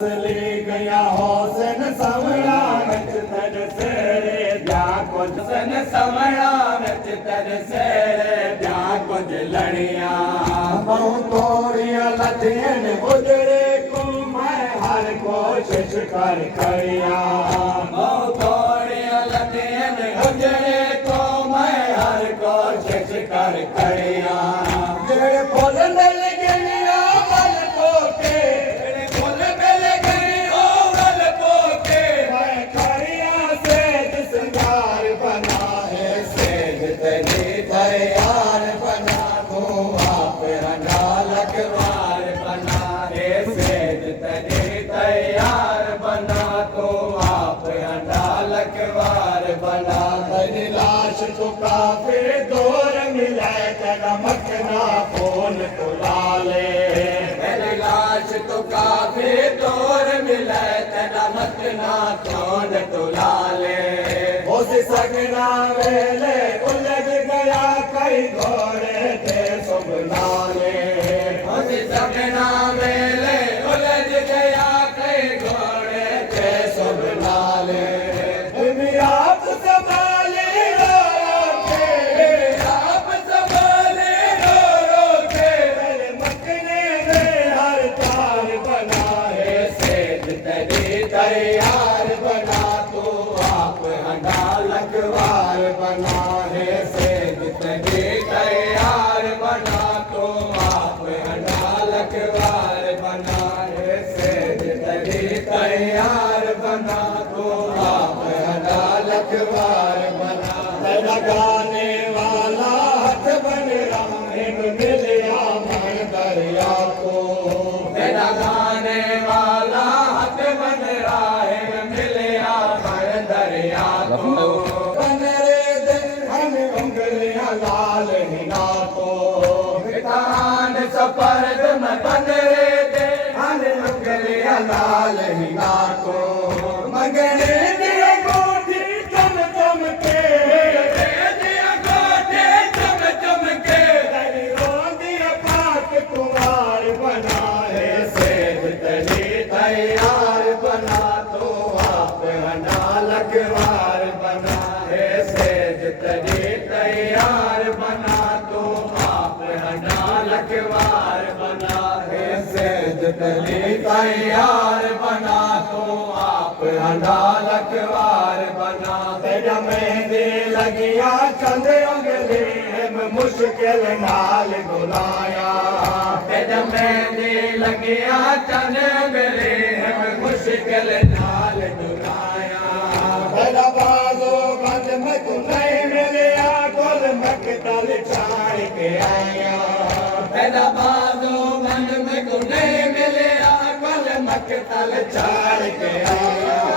ले गया होसन समड़ा नच तन सेरे ब्या कुछ सन समड़ा नच तन सेरे ब्या कुछ लड़िया बहु तोड़िया लथियन गुजरे को मैं हर कोशिश कर करिया बहु तोड़िया लथियन गुजरे को मैं हर कोशिश कर करिया जेड़े फुल मिल गया वल को के यार बना दो आप हंडालकवार बना रे सेज तने तैयार बना दो आप हंडालकवार बना तेरी लाश को काफी दूर मिले तेरा मखना फोन तुला ले तेरी लाश तो काफी दूर मिले तेरा मखना फोन तुला ले उस सगना वेले उलझ गया कई घोड़े थे सुबनाले उस सगना वेले उलझ गया कई घोड़े थे सुबनाले आप संभाले रो के आप संभाले रो के मेरे मकने में हर तार बना है सेज तेरी तैयार बना तो आप हंडालकवार बना है सेज तेरी तैयार बना तो आप हंडालकवार बना है सेज तेरी तैयार बना तो आप हंडालकवार बना लगाने वाला हाथ बन राम मिलिया मन दरिया को लगाने वाला हाथ बन राह मिलिया मन दरिया को लाल हिना को विधान सपर्द में बन रे दे हन उंगलिया लाल हिना को मगने दिया गोटी चम चम के दिया गोटे चम चम के तेरी रोंदिया पाक कुमार बना है सेज तेरी तैयार बना तो आप हंडालकवार बना है सेज तेरी तैयार बना तो आप हंडालकवार बना है सेज तेरी तैयार बना तो आप हंडालकवार बना तेरा मेहंदी लगिया चंद उंगली में मुश्किल नाल बुलाया तेरा मेहंदी लगिया चंद उंगली में मुश्किल नाल बुलाया तेरा बाजू बंद में तू नहीं मिलिया कुल मकतल छाड़ के आया तेरा बाजू बंद में तू नहीं मिलिया कुल मकतल छाड़ के आया